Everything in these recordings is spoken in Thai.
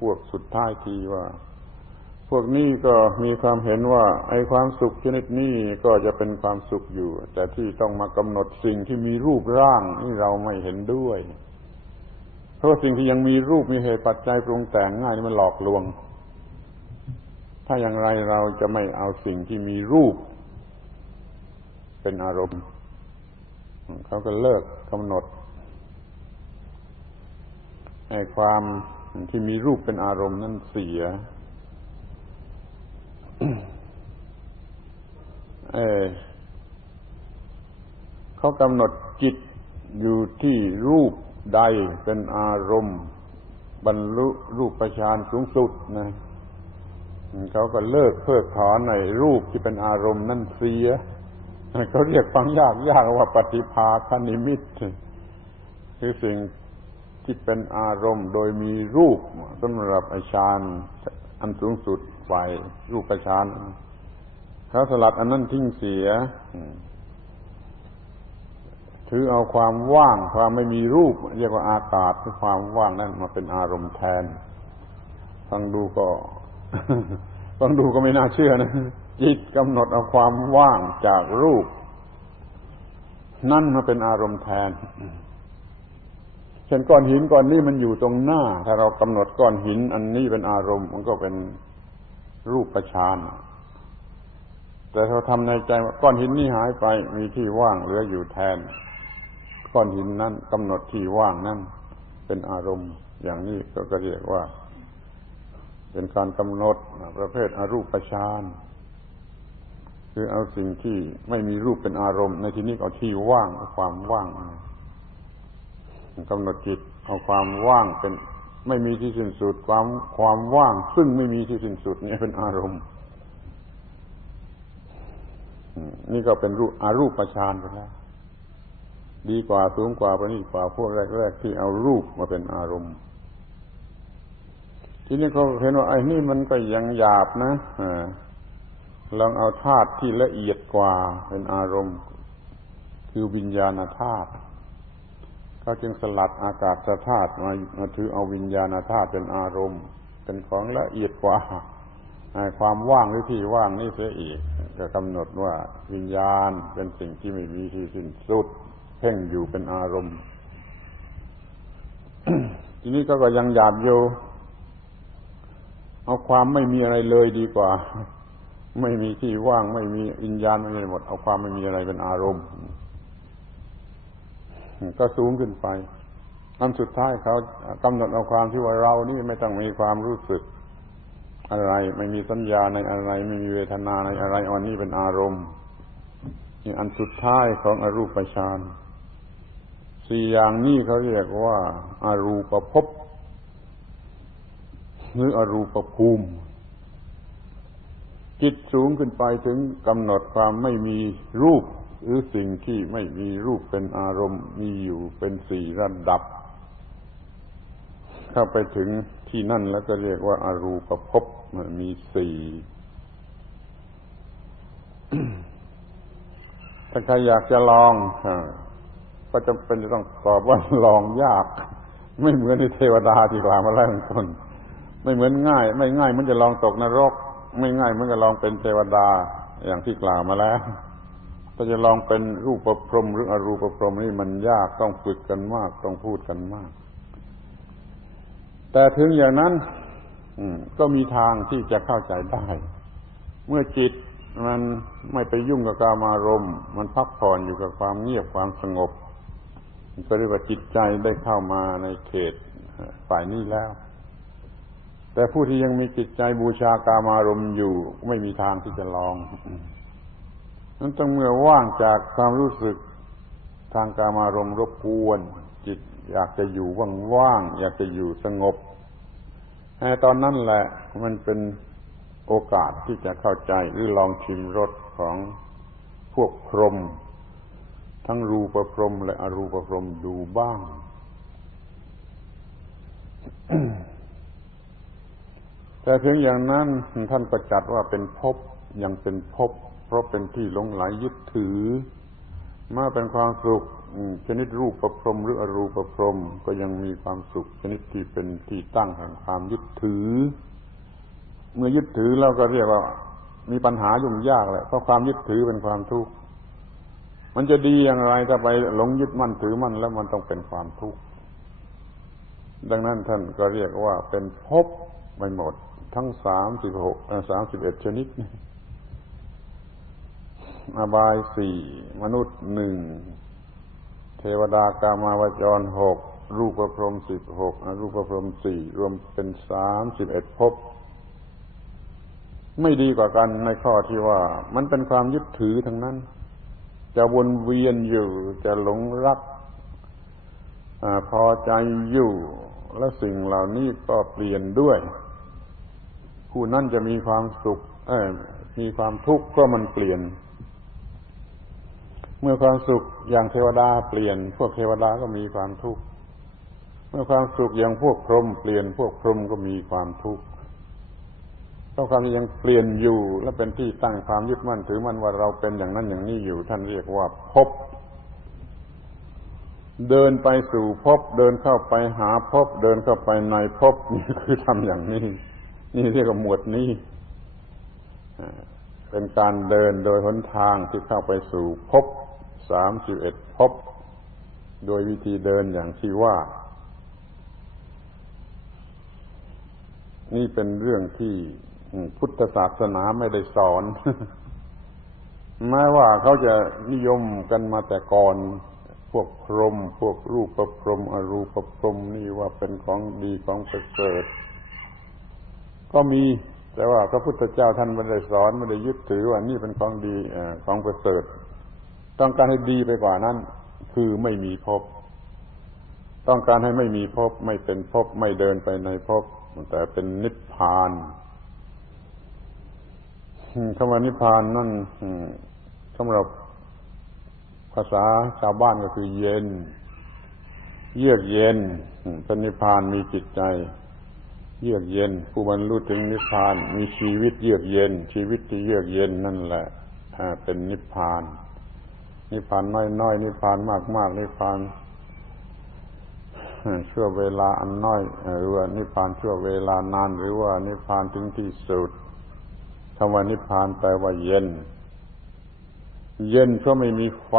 พวกสุดท้ายทีว่า พวกนี้ก็มีความเห็นว่า ไอ้ความสุขชนิดนี้ก็จะเป็นความสุขอยู่ แต่ที่ต้องมากำหนดสิ่งที่มีรูปร่างนี่เราไม่เห็นด้วย เพราะสิ่งที่ยังมีรูปมีเหตุปัจจัยปรุงแต่งง่ายมันหลอกลวง ถ้าอย่างไรเราจะไม่เอาสิ่งที่มีรูป เป็นอารมณ์เขาก็เลิกกำหนดไอ้ความ ที่มีรูปเป็นอารมณ์นั่นเสียเอเขากำหนดจิตอยู่ที่รูปใดเป็นอารมณ์ บรรลุรูปประชานสูงสุดนะเขาก็เลิกเพิกถอนในรูปที่เป็นอารมณ์นั่นเสียเขาเรียกฟังยากยากว่าปฏิภาคนิมิตคือสิ่ง ที่เป็นอารมณ์โดยมีรูปสำหรับอฌานอันสูงสุดฝ่ายรูปฌานเขาสลัดอันนั้นทิ้งเสีย ถือเอาความว่างความไม่มีรูป เรียกว่าอากาศคือความว่างนั่นมาเป็นอารมณ์แทน ฟังดูก็ ฟังดูก็ไม่น่าเชื่อนะจิตกำหนดเอาความว่างจากรูป นั่นมาเป็นอารมณ์แทน เช่นก้อนหินก้อนนี้มันอยู่ตรงหน้า ถ้าเรากำหนดก้อนหิน อันนี้เป็นอารมณ์ มันก็เป็นรูปประชานแต่เราทำในใจว่าก้อนหินนี้หายไปมีที่ว่างเหลืออยู่แทน ก้อนหินนั้นกำหนดที่ว่างนั้นเป็นอารมณ์อย่างนี้ก็เรียกว่า เป็นการกำหนดประเภทอรูปฌานคือเอาสิ่งที่ไม่มีรูปเป็นอารมณ์ ในที่นี้เอาที่ว่างความว่าง กำหนดจิตเอาความว่างเป็นไม่มีที่สิ้นสุดความความว่าง ซึ่งไม่มีที่สิ้นสุดนี่เป็นอารมณ์นี่ก็เป็นรูปอารูปประชานไปแล้วดีกว่าสูงกว่าประณีตกว่าพวกแรกๆที่เอารูปมาเป็นอารมณ์ ทีนี้เขาเห็นว่าไอ้นี่มันก็ยังหยาบนะลองเอาธาตุที่ละเอียดกว่าเป็นอารมณ์ คือวิญญาณธาตุ เขาจึงสลัดอากาศธาตุมามาถือเอาวิญญาณธาตุเป็นอารมณ์ เป็นของละเอียดกว่าความว่างหรือที่ว่างนี่เสียอีกจะกำหนดว่าวิญญาณเป็นสิ่งที่ไม่มีที่สิ้นสุดเพ่งอยู่เป็นอารมณ์ ทีนี้ก็ก็ยังหยาบอยู่เอาความไม่มีอะไรเลยดีกว่า ไม่มีที่ว่างไม่มีวิญญาณไม่มีหมด เอาความไม่มีอะไรเป็นอารมณ์ ก็สูงขึ้นไปอันสุดท้ายเขากำหนดเอาความที่ว่าเรานี่ไม่ต้องมีความรู้สึกอะไร ไม่มีสัญญาในอะไร ไม่มีเวทนาในอะไรอันนี้เป็นอารมณ์นี่อันสุดท้ายของอรูปฌานสี่อย่างนี้เขาเรียกว่าอารูปภพหรืออรูปภูมิ จิตสูงขึ้นไปถึงกำหนดความไม่มีรูป หรือสิ่งที่ไม่มีรูปเป็นอารมณ์มีอยู่เป็นสี่ระดับเข้าไปถึงที่นั่นแล้วก็เรียกว่าอารูปภพมันมีสี่ถ้าใครอยากจะลองก็จำเป็นจะต้องตอบว่าลองยาก ไม่เหมือนในเทวดาที่กล่าวมาแล้วต้นไม่เหมือนง่าย ไม่ง่ายมันจะลองตกนรก ไม่ง่ายมันจะลองเป็นเทวดาอย่างที่กล่าวมาแล้ว ถ้าจะลองเป็นรูปประพรมหรืออรูปประพรมนี่มันยากต้องฝึกกันมาก ต้องพูดกันมาก แต่ถึงอย่างนั้นก็มีทางที่จะเข้าใจได้ เมื่อจิตมันไม่ไปยุ่งกับกามารมณ์ มันพักผ่อนอยู่กับความเงียบความสงบก็เรียกว่าจิตใจได้เข้ามาในเขตฝ่ายนี้แล้ว แต่ผู้ที่ยังมีจิตใจบูชากามารมณ์อยู่ ไม่มีทางที่จะลอง นั้นต้องเมื่อว่างจากความรู้สึกทางการมารมรบกวน จิตอยากจะอยู่ว่างๆอยากจะอยู่สงบแต่ตอนนั้นแหละมันเป็นโอกาสที่จะเข้าใจหรือลองชิมรสของพวกพรหมทั้งรูปพรหมและอรูปพรหมดูบ้าง แต่เพียงอย่างนั้นท่านประจัดว่าเป็นภพยังเป็นภพ เพราะเป็นที่หลงไหลยึดถือ มาเป็นความสุขชนิดรูปประพรมหรืออรูปประพรมก็ยังมีความสุข ชนิดที่เป็นที่ตั้งแห่งความยึดถือ เมื่อยึดถือเราก็เรียกว่า มีปัญหายุ่งยากแหละเพราะความยึดถือเป็นความทุกข์มันจะดีอย่างไรถ้าไปหลงยึดมั่นถือมั่นแล้วมันต้องเป็นความทุกข์ดังนั้นท่านก็เรียกว่าเป็นภพไม่หมด ทั้งสามสิบหกสามสิบเอ็ดชนิด อบายสี่ มนุษย์หนึ่ง เทวดากามาวจรหก รูปประพรมสิบหกรูปประพรมสี่รวมเป็นสามสิบเอ็ดภพไม่ดีกว่ากันในข้อที่ว่า มันเป็นความยึดถือทั้งนั้น จะวนเวียนอยู่ จะหลงรักอพอใจอยู่ และสิ่งเหล่านี้ก็เปลี่ยนด้วย ผู้นั้นจะมีความสุข เออมีความทุกข์ก็มันเปลี่ยน มื่อความสุขอย่างเทวดาเปลี่ยน พวกเทวดาก็มีความทุกข์ เมื่อความสุขอย่างพวกพรหมเปลี่ยนพวกพรหมก็มีความทุกข์เพราความยังเปลี่ยนอยู่และเป็นที่ตั้งความยึดมั่นถือมั่นว่าเราเป็นอย่างนั้นอย่างนี้อยู่ ท่านเรียกว่าภพเดินไปสู่ภพเดินเข้าไปหาภพเดินเข้าไปในภพนี่คือทำอย่างนี้ นี่เรียกว่าหมวดนี้เป็นการเดินโดยหนทางที่เข้าไปสู่ภพ สามสิบเอ็ดภพโดยวิธีเดินอย่างที่ว่า นี่เป็นเรื่องที่พุทธศาสนาไม่ได้สอนแม้ว่าเขาจะนิยมกันมาแต่ก่อน พวกพรหมพวกรูปประพรหมอรูปประพรหมนี่ว่าเป็นของดีของประเสริฐ ก็มีแต่ว่าพระพุทธเจ้าท่านไม่ได้สอนไม่ได้ยึดถือว่านี่เป็นของดีของประเสริฐ ต้องการให้ดีไปกว่านั้น คือไม่มีภพต้องการให้ไม่มีภพไม่เป็นภพไม่เดินไปในภพแต่เป็นนิพพานคำว่านิพพานนั่นสำหรับภาษาชาวบ้านก็คือเย็น เยือกเย็นพระนิพพานมีจิตใจ เยือกเย็น ผู้บรรลุถึงนิพพาน มีชีวิตเยือกเย็น ชีวิตที่เยือกเย็นนั่นแหละเป็นนิพพาน นิพพานน้อยๆนิพพานมากๆนิพพานชั่วเวลาอันน้อยหรือว่านิพพานชั่วเวลานาน หรือว่านิพพานถึงที่สุดคำว่านิพพานแปลว่าเย็น เย็นเพราะไม่มีไฟ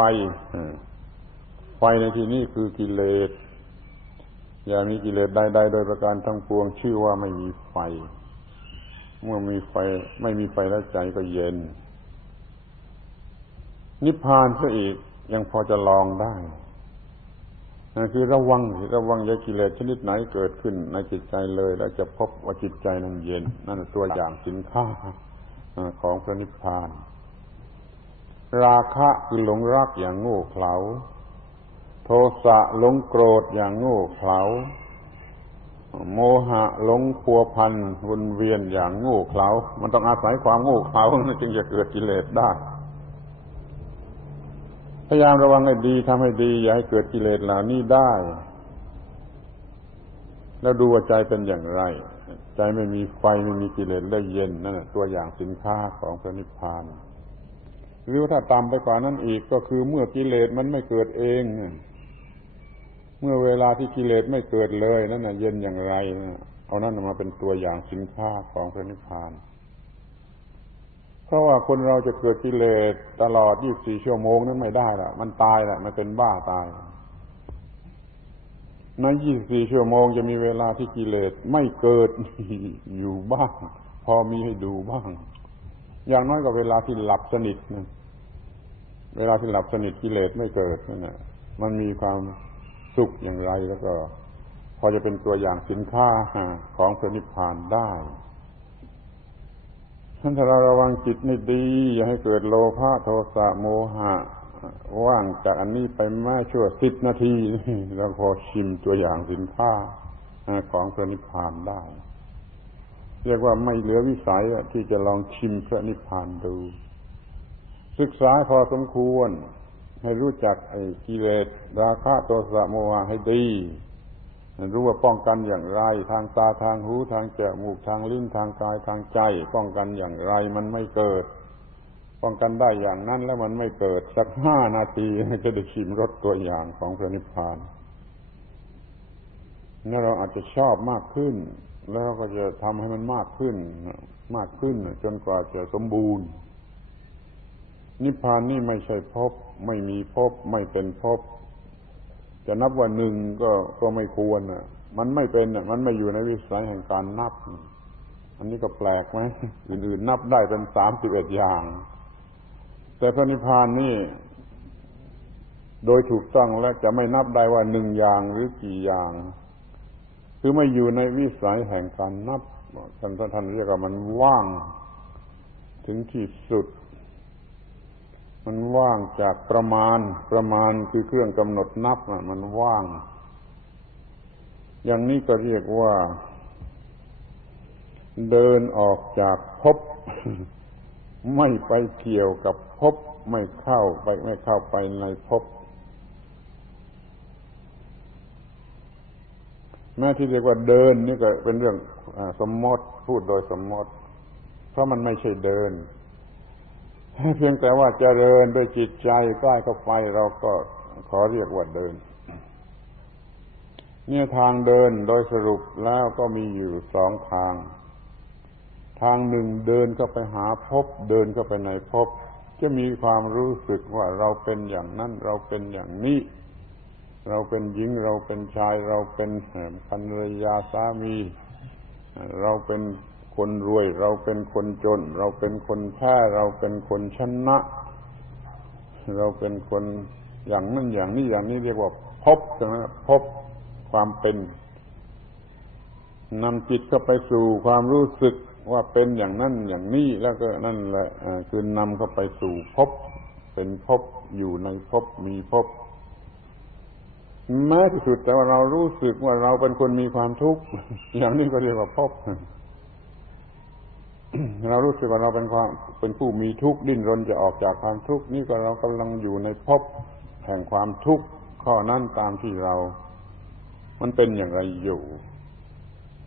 ไฟในที่นี้คือกิเลสอย่ามีกิเลสใดๆโดยประการทั้งปวงชื่อว่าไม่มีไฟ เมื่อมีไฟไม่มีไฟแล้วใจก็เย็น นิพพานซะอีกยังพอจะลองได้คือระวังระวังยากิเลสชนิดไหนเกิดขึ้น ในจิตใจเลยแล้วจะพบว่าจิตใจนั้นเย็น นั่นตัวอย่างสินค้าของพระนิพพาน ราคะคือหลงรักอย่างโง่เขลาโทสะหลงโกรธอย่างโง่เขลาโมหะหลงพัวพันวนเวียนอย่างโง่เขลามันต้องอาศัยความโง่เขลาจึงจะเกิดกิเลสได้ พยายามระวังให้ดีทำให้ดี อย่าให้เกิดกิเลสเหล่านี้ได้ แล้วดูว่าใจเป็นอย่างไร ใจไม่มีไฟไม่มีกิเลสได้เย็นนั่นตัวอย่างสินค้าของพระนิพพานหรือถ้าตามไปกว่านั้นอีกก็คือเมื่อกิเลสมันไม่เกิดเองเมื่อเวลาที่กิเลสไม่เกิดเลยนั่นเย็นอย่างไร เอานั่นมาเป็นตัวอย่างสินค้าของพระนิพพาน เพราะว่าคนเราจะเกิดกิเลสตลอด 24 ชั่วโมงนั้นไม่ได้ละมันตายละมันเป็นบ้าตายใน 24 ชั่วโมงจะมีเวลาที่กิเลสไม่เกิดอยู่บ้าง พอมีให้ดูบ้าง อย่างน้อยก็เวลาที่หลับสนิทนะเวลาที่หลับสนิทกิเลสไม่เกิดนั่นแหะมันมีความสุขอย่างไรแล้วก็ พอจะเป็นตัวอย่างสินค้าของพระนิพพานได้ ท่านถ้าเราระวังจิตนี่ดี อย่าให้เกิดโลภะโทสะโมหะ ว่างจากอันนี้ไปแม่ชั่วสิบนาทีเราพอชิมตัวอย่างสินค้าของพระนิพพานได้ เรียกว่าไม่เหลือวิสัยที่จะลองชิมพระนิพพานดู ศึกษาพอสมควร ให้รู้จักไอ้กิเลสราคะโทสะโมหะให้ดี รู้ว่าป้องกันอย่างไร ทางตาทางหูทางจมูกทางลิ้นทางกายทางใจ ป้องกันอย่างไรมันไม่เกิด ป้องกันได้อย่างนั้นแล้วมันไม่เกิด สักห้านาทีจะได้ชิมรสตัวอย่างของพระนิพพานนี่เราอาจจะชอบมากขึ้น แล้วเราก็จะทำให้มันมากขึ้น มากขึ้นจนกว่าจะสมบูรณ์ นิพพานนี่ไม่ใช่พบ ไม่มีพบ ไม่เป็นพบ จะนับว่าหนึ่งก็ก็ไม่ควรอะ มันไม่เป็นอะ มันไม่อยู่ในวิสัยแห่งการนับ อันนี้ก็แปลกไหมอื่นๆนับได้เป็นสามสิบเอ็ดอย่าง แต่พระนิพพานนี่ โดยถูกต้องแล้วจะไม่นับได้ว่าหนึ่งอย่างหรือกี่อย่าง คือไม่อยู่ในวิสัยแห่งการนับท่านท่านเรียกว่ามันว่าง ถึงที่สุด มันว่างจากประมาณ ประมาณคือเครื่องกำหนดนับนะมันว่าง อย่างนี้ก็เรียกว่า เดินออกจากภพไม่ไปเกี่ยวกับภพไม่เข้าไปไม่เข้าไปในภพแม้ที่เรียกว่าเดินนี่ก็เป็นเรื่องอสมมติพูดโดยสมมติ เพราะมันไม่ใช่เดิน เพียงแต่ว่าจะเดินด้วยจิตใจใกล้เข้าไปเราก็ขอเรียกว่าเดินเนี่ยทางเดินโดยสรุปแล้วก็มีอยู่สองทาง ทางหนึ่งเดินเข้าไปหาพบ เดินเข้าไปในพบ จะมีความรู้สึกว่าเราเป็นอย่างนั้น เราเป็นอย่างนี้ เราเป็นหญิงเราเป็นชาย เราเป็นภรรยาสามี เราเป็น คนรวย เราเป็นคนจน เราเป็นคนแพ้เราเป็นคนชนะ เราเป็นคนอย่างนั้นอย่างนี้อย่างนี้เรียกว่า พบใช่ไหมพบความเป็นนำจิตเข้าไปสู่ความรู้สึกว่าเป็นอย่างนั้นอย่างนี้แล้วก็นั่นแหละคือนำเข้าไปสู่พบ เป็นพบอยู่ในพบมีพบแม้ที่สุดแต่ว่าเรารู้สึกว่าเราเป็นคนมีความทุกข์อย่างนี้ก็เรียกว่าพบ เรารู้สึกว่าเราเป็นความเป็นผู้มีทุกข์ดิ้นรนจะออกจากความทุกข์นี่ก็เรากำลังอยู่ในภพแห่งความทุกข์ข้อนั้นตามที่เรา มันเป็นอย่างไรอยู่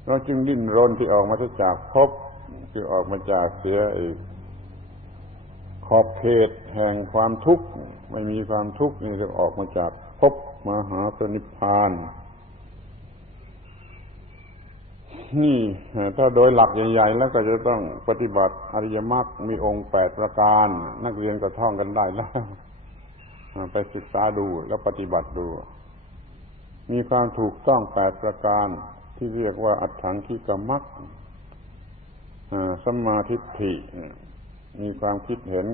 เราจึงดิ้นรนที่ออกมาจากภพคือออกมาจากเสียขอบเขตแห่งความทุกข์ไม่มีความทุกข์นี่จะออกมาจากภพมาหาพระนิพพาน นี่ถ้าโดยหลักใหญ่ ๆ แล้วก็จะต้องปฏิบัติอริยมรรคมีองค์แปดประการ นักเรียนก็ท่องกันได้แล้ว ไปศึกษาดูแล้วปฏิบัติดู มีความถูกต้องแปดประการที่เรียกว่าอัตถังคิกมรรคสมาทิฐิมีความคิดเห็น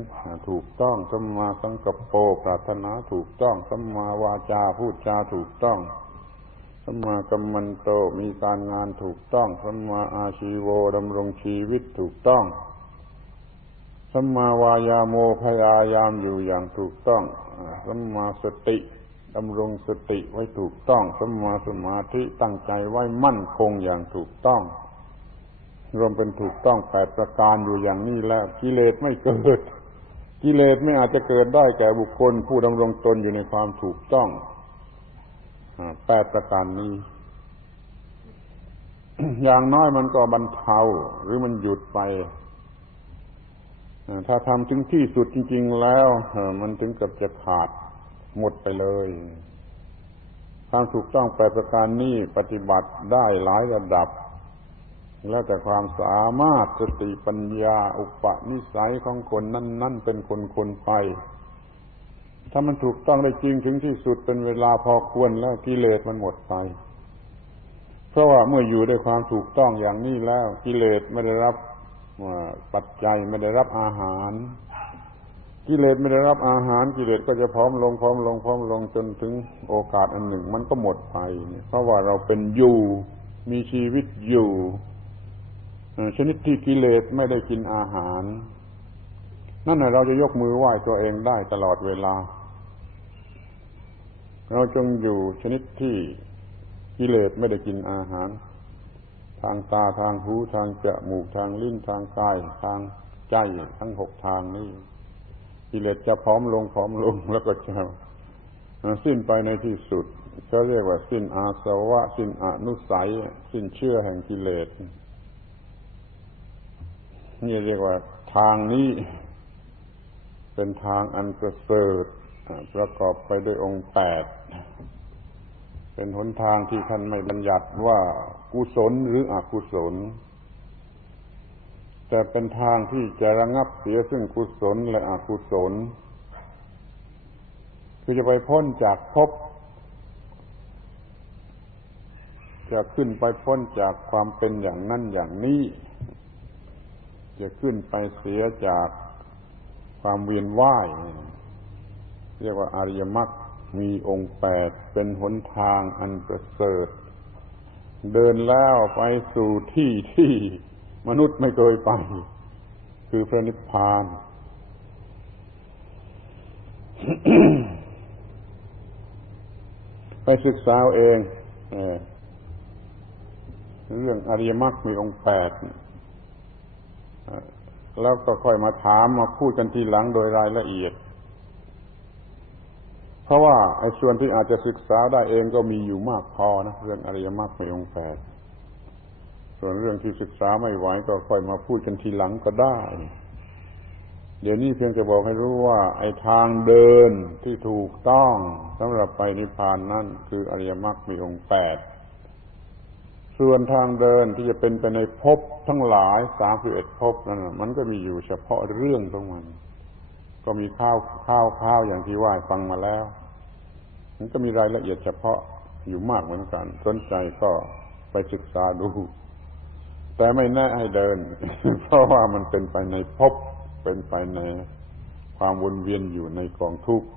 ถูกต้องสัมมาสังกปโปปรารถนาถูกต้องสัมมาวาจาพูดจาถูกต้อง สัมมากัมมันโตมีการงานถูกต้องสัมมาอาชีโวดำรงชีวิตถูกต้องสัมมาวายาโมพยายามอยู่อย่างถูกต้องสัมมาสติดำรงสติไว้ถูกต้องสัมมาสมาธิตั้งใจไว้มั่นคงอย่างถูกต้อง รวมเป็นถูกต้องแปดประการอยู่อย่างนี้แล้วกิเลสไม่เกิด กิเลสไม่อาจจะเกิดได้แก่บุคคล ผู้ดำรงตนอยู่ในความถูกต้อง แปดประการนี้ อย่างน้อยมันก็บรรเทาหรือมันหยุดไป ถ้าทำถึงที่สุดจริง ๆ แล้วมันถึงกับจะขาดหมดไปเลยความถูกต้องแปดประการนี้ปฏิบัติได้หลายระดับ แล้วแต่ความสามารถสติปัญญาอุปนิสัยของคนนั้นนั่นเป็นคนคนไป ถ้ามันถูกต้องได้จริงถึงที่สุดเป็นเวลาพอควรแล้วกิเลสมันหมดไป เพราะว่าเมื่ออยู่ด้วยความถูกต้องอย่างนี้แล้ว กิเลสไม่ได้รับปัจจัยไม่ได้รับอาหาร กิเลสไม่ได้รับอาหาร กิเลสก็จะพร้อมลงพร้อมลงพร้อมลงจนถึงโอกาสอันหนึ่ง มันก็หมดไปเพราะว่าเราเป็นอยู่มีชีวิตอยู่ชนิดที่กิเลสไม่ได้กินอาหาร นั่นแหละเราจะยกมือไหว้ตัวเองได้ตลอดเวลา เราจงอยู่ชนิดที่กิเลสไม่ได้กินอาหาร ทางตาทางหูทางจมูกทางลิ้นทางกายทางใจทั้งหกทางนี้กิเลสจะพร้อมลงพร้อมลงแล้วก็จะสิ้นไปในที่สุดเขาเรียกว่าสิ้นอาสวะ สิ้นอนุสัย สิ้นเชื่อแห่งกิเลสนี่เรียกว่าทางนี้ เป็นทางอันประเสริฐ ประกอบไปด้วยองค์แปด เป็นหนทางที่ท่านไม่บัญญัติว่ากุศลหรืออกุศล แต่เป็นทางที่จะระงับเสียซึ่งกุศลและอกุศล คือจะไปพ้นจากภพจะขึ้นไปพ้นจากความเป็นอย่างนั้นอย่างนี้ จะขึ้นไปเสียจากความเวียนว่าย เรียกว่าอริยมรรคมีองค์แปดเป็นหนทางอันประเสริฐ เดินแล้วไปสู่ที่ที่มนุษย์ไม่เคยไป คือพระนิพพาน ไปศึกษาเองเรื่องอริยมรรคมีองค์แปดแล้วก็ค่อยมาถามมาพูดกันทีหลังโดยรายละเอียด เพราะว่าไอ้ส่วนที่อาจจะศึกษาได้เองก็มีอยู่มากพอนะเรื่องอริยมรรคมีองค์แปดส่วนเรื่องที่ศึกษาไม่ไหวก็ค่อยมาพูดกันทีหลังก็ได้ เดี๋ยวนี้เพียงจะบอกให้รู้ว่า ไอ้ทางเดินที่ถูกต้องสำหรับไปนิพพานนั่นคืออริยมรรคมีองค์แปดส่วนทางเดินที่จะเป็นไปในภพทั้งหลายสามสิบเอ็ดภพนั่นมันก็มีอยู่เฉพาะเรื่องของมัน ก็มีข้าวข้าวข้าวอย่างที่ว่าฟังมาแล้ว มันก็มีรายละเอียดเฉพาะอยู่มากเหมือนกัน สนใจก็ไปศึกษาดู แต่ไม่แน่ให้เดิน เพราะว่ามันเป็นไปในภพเป็นไปในความวนเวียนอยู่ในกองทุกข์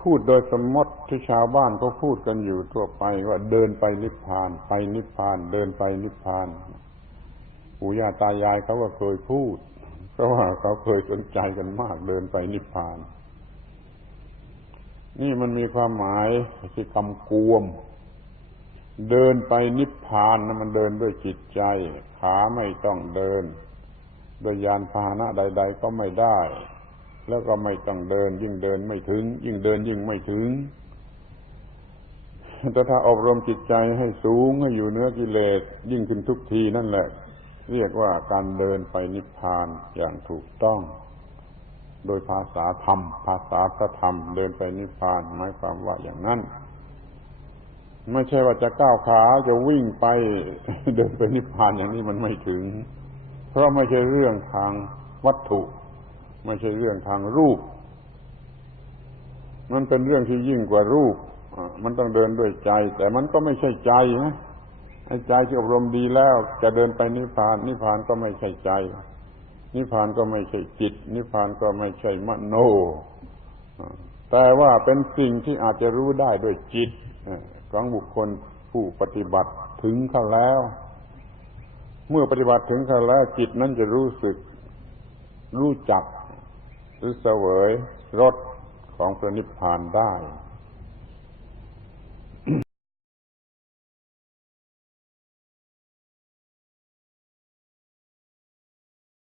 พูดโดยสมมติที่ชาวบ้านเขาพูดกันอยู่ทั่วไปว่าเดินไปนิพพาน ไปนิพพาน เดินไปนิพพานปู่ย่าตายายเขาก็เคยพูด เพราะว่าเขาเคยสนใจกันมาก เดินไปนิพพาน นี่มันมีความหมายที่คำกวม เดินไปนิพพานนะมันเดินด้วยจิตใจ ขาไม่ต้องเดินโดยยานพาหนะใด ๆ ก็ไม่ได้ แล้วก็ไม่ต้องเดิน ยิ่งเดินไม่ถึง ยิ่งเดินยิ่งไม่ถึงแต่ถ้าอบรมจิตใจให้สูงให้อยู่เนื้อกิเลส ยิ่งขึ้นทุกทีนั่นแหละ เรียกว่าการเดินไปนิพพานอย่างถูกต้อง โดยภาษาธรรม ภาษาพระธรรม เดินไปนิพพานหมายความว่าอย่างนั้น ไม่ใช่ว่าจะก้าวขาจะวิ่งไปเดินไปนิพพานอย่างนี้มันไม่ถึง เพราะไม่ใช่เรื่องทางวัตถุ ไม่ใช่เรื่องทางรูป มันเป็นเรื่องที่ยิ่งกว่ารูปมันต้องเดินด้วยใจ แต่มันก็ไม่ใช่ใจนะใจที่อบรมดีแล้ว จะเดินไปนิพพาน นิพพานก็ไม่ใช่ใจ นิพพานก็ไม่ใช่จิต นิพพานก็ไม่ใช่มโน แต่ว่าเป็นสิ่งที่อาจจะรู้ได้ด้วยจิตของบุคคลผู้ปฏิบัติถึงเขาแล้ว เมื่อปฏิบัติถึงเขาแล้ว จิตนั้นจะรู้สึก รู้จักรือเสวยรสของพระนิพพานได้